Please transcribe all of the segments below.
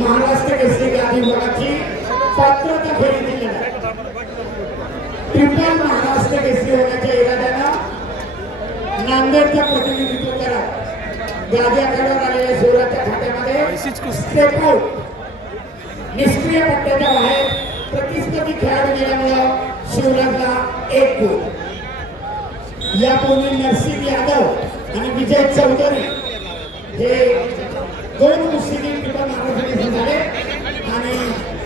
महाराष्ट्र केसरी गादी विभागाची पात्रता फेरी दिली आहे। ट्रिपल महाराष्ट्र केसरी होण्याच्या इराद्यानं नांदेडचं प्रतिनिधित्व करत गादी आखाड्यावर आलेल्या शिवराजच्या खात्यामध्ये स्टेप आउट निष्क्रिय पट्ट्याच्या बाहेर प्रतिस्पर्धी खेळाडू गेल्यामुळे शिवराजला 1 गुण। यापूर्वी नरसिंह यादव आणि विजय चौधरी हे 2 कुस्तीगीर ट्रिपल महाराष्ट्र झाले आणि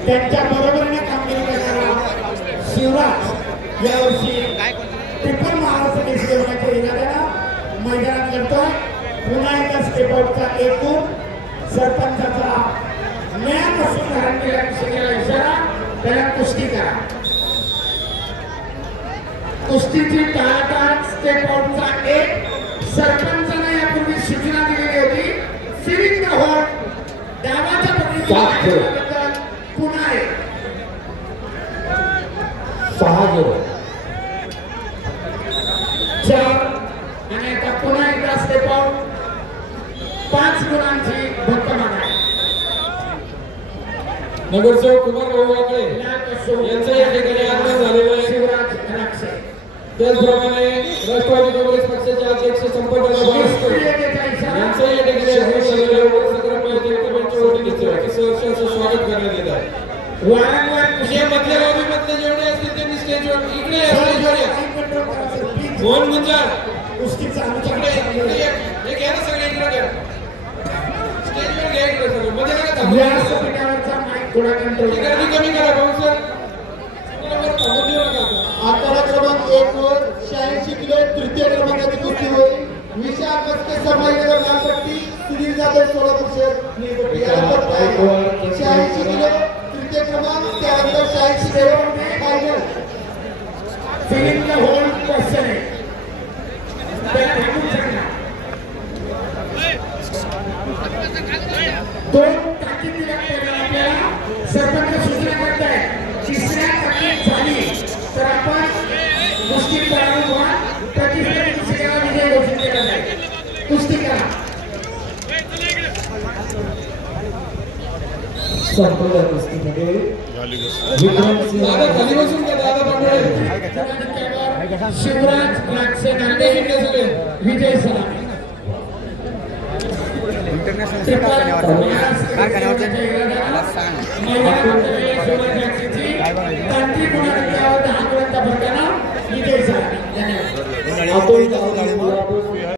त्यांच्या बरोबरीने कामगिरी करणारा शिवराज यावर्षी ट्रिपल महाराष्ट्र केसरी होण्याच्या इराद्यानं मैदानात लढतोय। पुन्हा एकदा स्टेप आउटचा 1 गुण। सरपंचाचा न्यायापासून धारण केलेला इशारा त्याला कुस्ती करा। कुस्तीची टाळाटाळ स्टेप आउटचा 1। सरपंचाने यापूर्वी सूचना दिलेली होती फिरिंग द हॉल डावाच्या प्रतिनिधित्वाबद्दल पुन्हा 6-0 आणि आता पुन्हा एकदा स्टेप आउट 5 गुणांची भक्कम आहे। नगरसेवक कुमार भाऊ वाकडे यांचा या ठिकाणी आगमन झालेला आहे। शिवराज राक्षे त्याचप्रमाणे राष्ट्रवादी काँग्रेस पक्षाचे अध्यक्ष संपतराव बारस्कर यांचा या ठिकाणी आगमन झालेला आहे। वतीने सहर्ष स्वागत करण्यात येत आहे। वारंवार जे मधल्या लॉबीमधले जेवढे असतील त्यांनी स्टेजवर इकडे या स्टेजवर या। मोहन गुंजार कुस्ती चालू हे घ्या ना सगळे इकडे घ्या स्टेजवर घ्या इकडे सगळे मध्ये नका थांबू। व्यासपीठावरचा माईक थोडा कंट्रोल गर्दी कमी करा भाऊ सर बरोबर थांबून देऊ नका। आकडा क्रमांक 1 वर 86 किलो तृतीय क्रमांकाची कुस्ती होईल। विशाल बसके समायोजन लालपट्टी सुनील जाधव सोलापूर शहर निवडणूक 86 किलो तृतीय क्रमांक त्यानंतर 86 kilo final filling the hole question आहे त्याला थांबून सांगा। 2 ताकीद दिल्या आपल्याला सरपंच सूचना करताय। तिसऱ्या ताकीद झाली तर आपण कुस्ती पराभूत व्हा। प्रतिस्पर्धी कुस्तीला विजय घोषित केला जाईल। कुस्ती करा। संपूर्ण कुस्तीमध्ये दादा खाली बसून घ्या दादा पांडुळे शिवराज राक्षे नांदेड विजय सलामी तांत्रिक गुणांवर 10 गुणांचा फरकानं विजय सलामी। धन्यवाद।